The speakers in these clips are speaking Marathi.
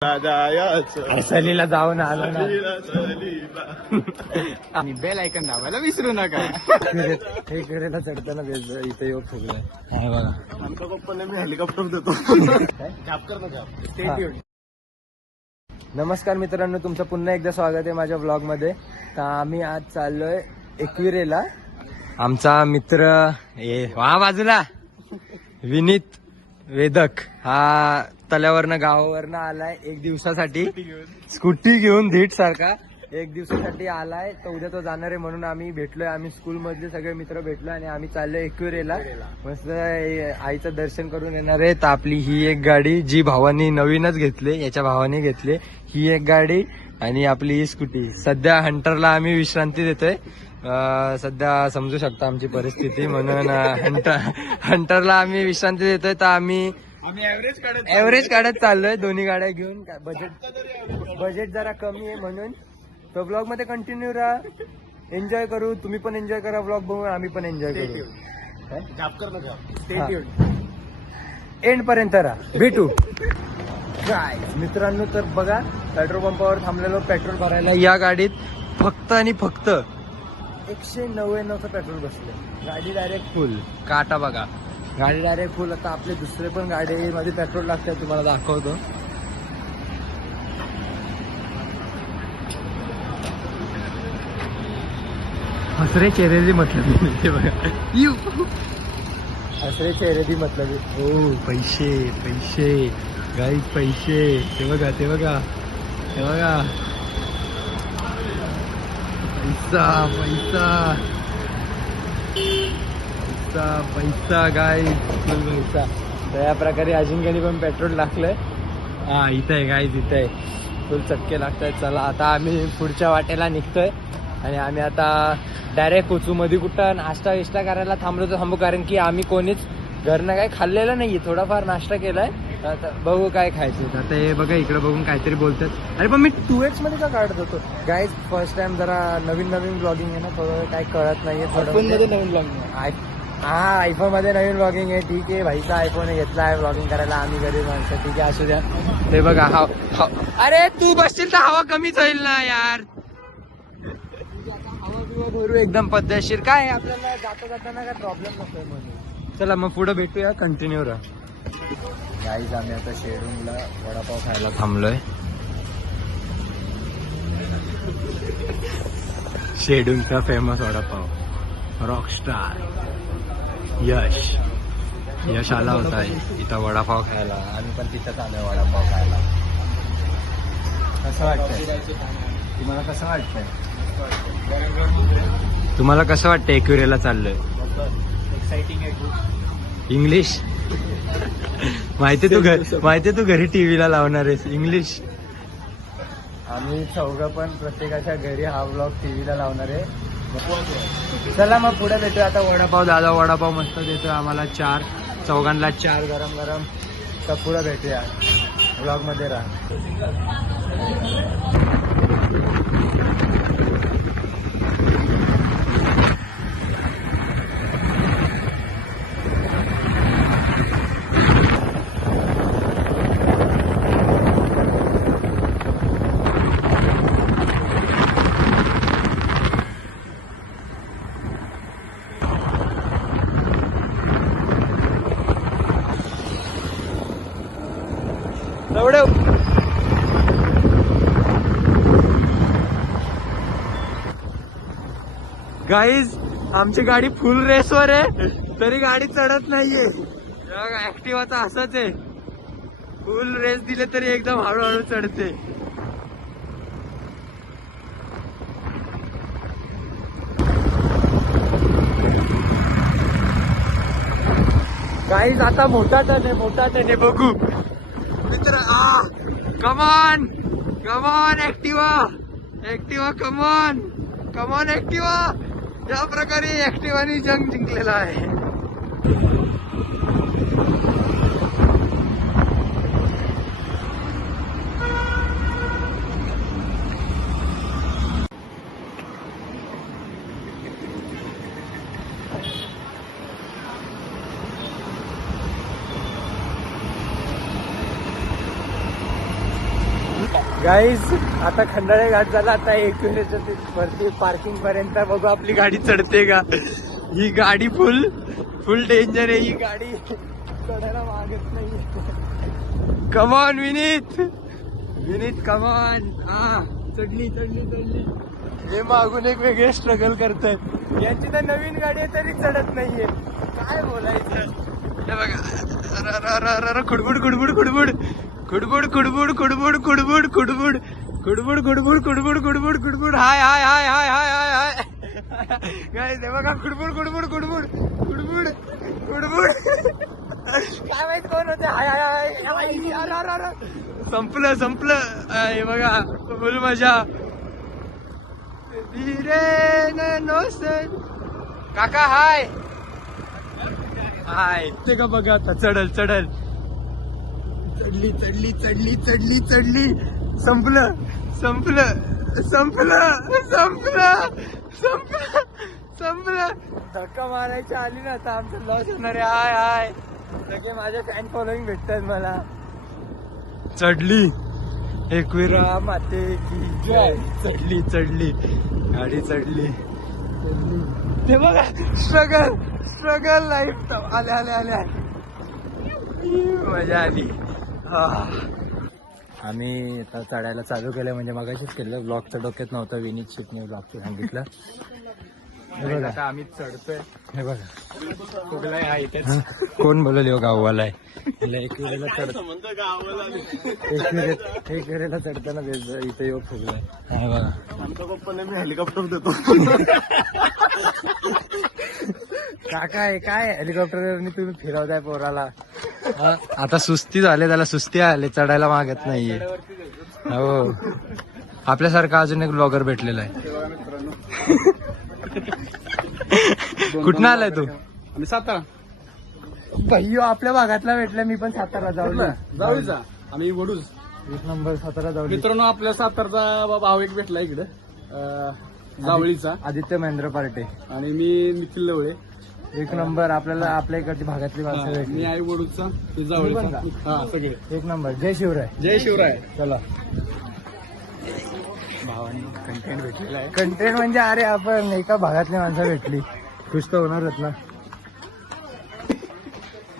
सहलीला जाऊन आलो ना आणि बेल आयकन दाबायला विसरू नका. हे करेला चढताना इथे योग ठोकलाय आहे बघा. आमच्या पप्पाने मी हेलिकॉप्टर देतो. नमस्कार मित्रांनो, तुमचं पुन्हा एकदा स्वागत आहे माझ्या ब्लॉग मध्ये. तर आम्ही आज चाललोय एकविरेला. आमचा मित्र बाजूला विनीत वेदक हा तल्यावरनं गावावरनं आलाय एक दिवसासाठी. स्कूटी घेऊन धीट सारखा एक दिवसासाठी आलाय. तर उद्या तो जाणार आहे म्हणून आम्ही भेटलोय. आम्ही स्कूल मधले सगळे मित्र भेटलोय आणि आम्ही चाललोय एकविरेला. मस्त आईचं दर्शन करून येणार आहे. तर आपली ही एक गाडी जी भावानी नवीनच घेतली, याच्या भावाने घेतली, ही एक गाडी आणि आपली ही स्कूटी. सध्या हंटरला आम्ही विश्रांती देतोय. सध्या समजू शकता आमची परिस्थिती, म्हणून हंटरला आम्ही विश्रांती देतोय. तर आम्ही ऍव्हरेज काढत चाललोय दोन्ही गाड्या घेऊन. बजेट जरा कमी आहे म्हणून. तो ब्लॉग मध्ये कंटिन्यू राहा, एन्जॉय करू. तुम्ही पण एन्जॉय करा ब्लॉग बघून, आम्ही पण एन्जॉय करू. एंड पर्यंत राहा, भेटू. काय मित्रांनो, तर बघा पेट्रोल पंपावर थांबलेलो पेट्रोल भरायला. या गाडीत फक्त आणि फक्त 199चं पेट्रोल बसलं. गाडी डायरेक्ट फुल. काटा बघा, गाडी डायरेक्ट फुल. आता आपले दुसरे पण गाडीमध्ये पेट्रोल लागतंय, तुम्हाला दाखवतो. हसरे चेहरे भी मतलब बघा, हसरे चेहरे भी मतलब. हो, पैसे पैसे गाईज, पैसे. ते बघा ते बघा ते बघा, पैसा पैसा पैसा पैसा गाईज, फुल पैसा. तर या प्रकारे अजिंक्यने पण पेट्रोल टाकलंय. हा, इथं आहे गाईज, इथं आहे. फुल चटके लागतायत. चला आता आम्ही पुढच्या वाटेला निघतोय आणि आम्ही आता डायरेक्ट कोचू. मध्ये कुठं नाश्ता विष्टा करायला थांबलो तर थांबू, कारण की आम्ही कोणीच घरनं काही खाल्लेलं नाहीये. थोडाफार नाश्ता केलाय, आता बघू काय खायचं. आता हे बघा इकडे बघून काहीतरी बोलतात. अरे पण मी 2X मध्ये का काढत होतो गाईज? फर्स्ट टाइम जरा नवीन ब्लॉगिंग आहे ना, थोडं काही कळत नाहीये. नवीन ब्लॉगिंग हा, आयफोन मध्ये नवीन ब्लॉगिंग आहे. ठीक आहे, भाईचा आयफोन घेतला आहे ब्लॉगिंग करायला. आम्ही गरीब माणसं, ठीक आहे, असू द्या. ते बघा अरे तू बसशील तर हवा कमीच होईल ना यार. हवा बिवा भरू एकदम पद्धतशीर. काय आपल्याला जाता जाताना काय प्रॉब्लेम नसतोय म्हणून. चला मग पुढे भेटूया, कंटिन्यू राहा. गाईज आम्ही आता शेडूंगला वडापाव खायला थांबलोय. शेडूंगचा फेमस वडापाव रॉकस्टार यश आला होता इथं वडापाव खायला. आम्ही पण तिथंच आलोय वडापाव खायला. कसं वाटतंय तुम्हाला? कसं वाटतंय तुम्हाला? कसं वाटतंय एकविरेला चाललोय? एक्साइटिंग आहे. इंग्लिश माहिती तू घरी टीव्हीला लावणार आहेस इंग्लिश. आम्ही चौघं पण प्रत्येकाच्या घरी हा ब्लॉग टीव्हीला लावणार आहे. चला मग पुढे भेटूया. आता वडापाव, दादा वडापाव मस्त देतोय आम्हाला. 4 चौघांना 4 गरम गरम. तर पुढे भेटूया, ब्लॉग मध्ये राहा. गाईज आमची गाडी फुल रेसवर आहे, तरी गाडी चढत नाहीये. ऍक्टिव्हाचा असंच आहे, फुल रेस दिले तरी एकदम हळूहळू चढते. गाईज आता मोठा टन आहे बघू मित्र. Come on come on Activa come on Activa. या प्रकारे ऍक्टिव्हानी जंग जिंकलेला आहे. गाईज आता खंडाळे घाट झाला. आता एकविरेच्या वरती पार्किंग पर्यंत बघू आपली गाडी चढते का. ही गाडी फुल डेंजर आहे. ही गाडी चढायला मागत नाही. Come on Vineet come on. हा चढली. हे मागून एक वेगळे स्ट्रगल करतोय. यांची तर नवीन गाडी आहे तरी चढत नाहीये. काय बोलायचं. हे बघा खुडबुड हाय काय ते बघा खुडबुड काय माहित कोण होते. हाय संपलं. हे बघा फुल मजा. काका हाय ते का बघा आता चढल. चढली. संपलं. धक्का मारायची आली ना आता आमचं लॉस होणार आहे. हाय सगळे माझ्या फॅन फॉलोईंग भेटतात मला. चढली एकविरा माते की जय. चढली गाडी चढली. ते बघा स्ट्रगल लाईफ. आल्या मजा आली. आम्ही आता चढायला चालू केलं. म्हणजे मगाशीच केलं. ब्लॉगचं डोक्यात नव्हतं. विनीत शिपने ब्लॉगचं सांगितलं. हे बघा आता आम्ही चढतोय. हे बघा फुगलाय. हा इथेच कोण बोलले हो गाववाला आहे. एकविरेला चढताना इथे येऊ फुगलाय. हा बघा आमच्या पप्पाने मी हेलिकॉप्टर देतो. काय हेलिकॉप्टरने तुम्ही फिरवताय पोराला. आता सुस्ती झाले. त्याला सुस्ती आले. चढायला मागत नाहीये. हो आपल्यासारखा अजून एक ब्लॉगर भेटलेला आहे. कुठनं आलाय तू. आम्ही सातारा. भैयो आपल्या भागातला भेटला. मी पण सातारा जाऊचा. आम्ही वडूज. 1 नंबर सातारा जाऊ. मित्रांनो आपल्या सातारचा भाव एक भेटला इकडे जावळीचा. आदित्य महेंद्र पार्टे. आणि मी निखिल लवळे. 1 नंबर. आपल्याला आपल्या इकडची भागातली माणसं भेटली. मी आई वडूजचा. ते जावळीचा. हा सगळे 1 नंबर. जय शिवराय. चला भावानी कंटेंट भेटलेला आहे. कंटेंट म्हणजे अरे आपण एका भागातली माणसं भेटली. खुश तर होणारच ना.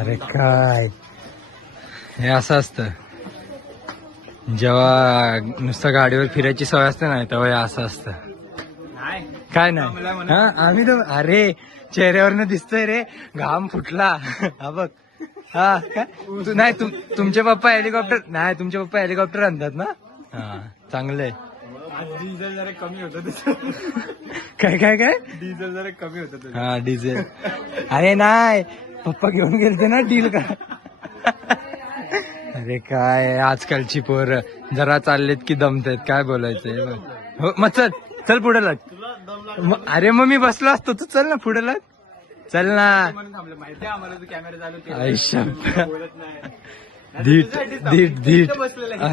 अरे काय हे असं असतं. जेव्हा नुसतं गाडीवर फिरायची सवय असते ना तेव्हा हे असं असतं. काय नाही. हा आम्ही तर अरे चेहऱ्यावरनं दिसतोय रे. घाम फुटला. हा बघ. हा काय नाही तुमचे पप्पा हेलिकॉप्टर आणतात ना. हा चांगलंय. डिझेल जरा कमी होतं. काय डिझेल जरा कमी होतं. हा डिझेल. अरे नाही पप्पा घेऊन गेलते ना डील का. अरे काय आजकालची पोर जरा चाललेत की दमतायत. काय बोलायचंय. हो मग चल पुढे लाग. अरे मग मी बसलो असतो. तू चल ना पुढे लाग. चल ना. माहिती आहे आम्हाला कॅमेरा चालू. आयुष्य बोलत नाही. धीट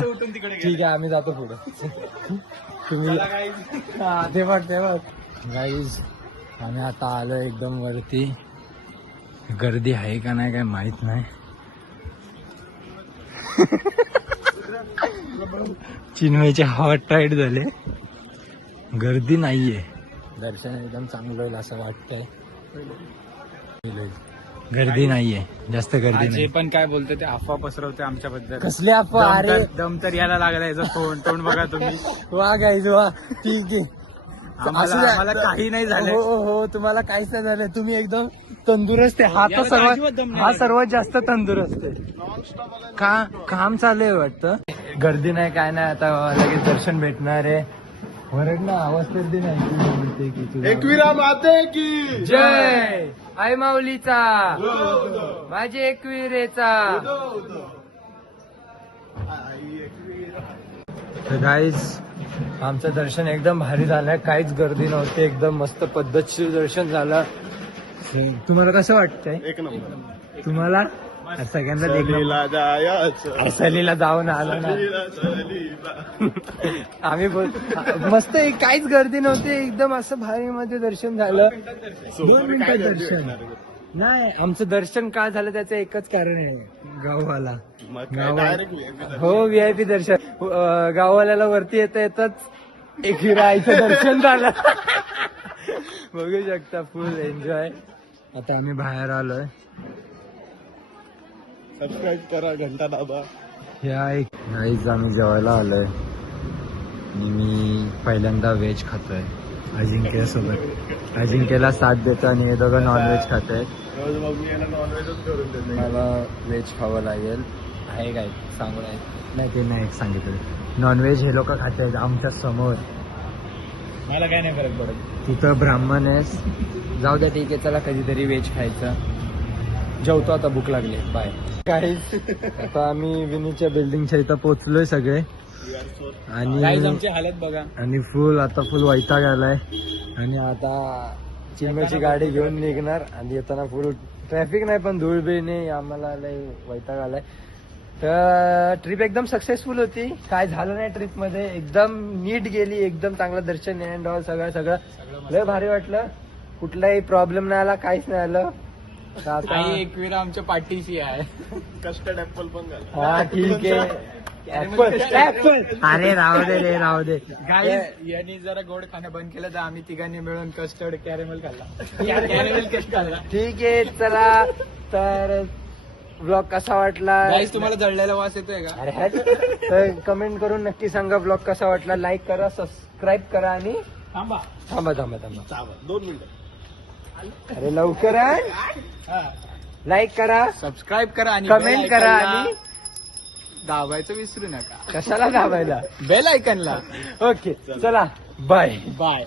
उठून तिकडे ठीक आहे आम्ही जातो पुढे. तुम्ही ते बघ गाईज आम्ही आता आलो एकदम वरती. गर्दी आहे का नाही काय माहित नाही. चिन्मयचे हॉट टाईट झाले. गर्दी नाहीये. दर्शन एकदम चांगलं होईल असं वाटतंय. गर्दी नाहीये. जास्त गर्दी नाही. पण काय बोलते ते अफवा पसरवते आमच्याबद्दल. कसली अफवा. अरे दम तर यायला लागला. याचं तोंड बघा तुम्ही. वा गाईज वा. ठीक आहे. आम्हाला काही नाही झालं. हो तुम्हाला काहीच नाही झालं. तुम्ही एकदम तंदुरुस्त आहे. हा सर्वात जास्त तंदुरुस्त आहे. काम चालू आहे वाटतं. गर्दी नाही काय नाही. आता लगेच दर्शन भेटणार आहे. वरड ना आवाज तर दे नाही. एकविरा माते की जय. आई माऊलीचा. माझी एकविरेचा. गाईज आमचं दर्शन एकदम भारी झालंय. काहीच गर्दी नव्हती. एकदम मस्त पद्धतशीर दर्शन झालं. तुम्हाला कसं वाटतंय. 1 नंबर. तुम्हाला सगळ्यांना सहलीला जाऊन आलो ना आम्ही. मस्त काहीच गर्दी नव्हती. एकदम असं भारी मध्ये दर्शन झालं. 2 मिनिटात दर्शन. नाही आमचं दर्शन का झालं त्याचं एकच कारण आहे गाववाला डायरेक्ट हो VIP दर्शन गाववाल्याला वरती येता येतच एकविराईचं दर्शन झालं बघू शकता फुल एन्जॉय. आता आम्ही बाहेर आलोय. सबस्क्राईब करा, घंटा दाबा. ह्या एक नाहीच आम्ही जेवायला आलोय आणि मी पहिल्यांदा व्हेज खातोय अजिंक्य सोबत. अजिंक्यला साथ देतो आणि हे दोघं नॉनव्हेज खातोय. रोज मम्मी याला नॉनव्हेजच करून देते. मला व्हेज खावं लागेल. आहे काय सांगू नाही ते नाही सांगितलं. नॉनव्हेज हे लोक खात आहेत आमच्या समोर. मला काय नाही फरक पडत. तू तर ब्राह्मण आहेस. जाऊ द्या ठीक आहे चला कधीतरी व्हेज खायचं. जेवतो आता भूक लागली. बाय काहीच. आता आम्ही विनीच्या बिल्डिंगच्या इथं पोहोचलोय सगळे आणि आमची हालत बघा. आणि आता फुल वैताग आलाय आणि आता चिमण्याची गाडी घेऊन निघणार आणि येताना फुल ट्रॅफिक नाही पण धूळ बी नाही. आम्हाला लय वैताग आलाय. तर ट्रिप एकदम सक्सेसफुल होती. काय झालं नाही ट्रिप मध्ये. एकदम नीट गेली. एकदम चांगलं दर्शन अँड ऑल सगळं लय भारी वाटलं. कुठलाही प्रॉब्लेम नाही आला. काहीच नाही आलं. तर आता एकविरा आमच्या पाठीशी आहे. कस्टर्ड ऍपल पण घाल. हा ठीक आहे. ऍपल अरे राहू दे यांनी जरा गोड खाणं बंद केलं तर आम्ही तिघांनी मिळून कस्टर्ड कॅरेमेल खाल्ला. कॅरेमेल केक खाल्ला. ठीक आहे चला. तर ब्लॉग कसा वाटला तुम्हाला जळलेला वास येतोय का? अरे हॅट. तर कमेंट करून नक्की सांगा ब्लॉग कसा वाटला. लाईक करा, सबस्क्राईब करा आणि थांबा थांबा 2 मिनिटं. अरे लवकर लाईक करा, सबस्क्राईब करा आणि कमेंट bell करा icon ला आणि दाबायचं विसरू नका. कशाला दाबायला. बेल आयकनला. ओके चला बाय बाय.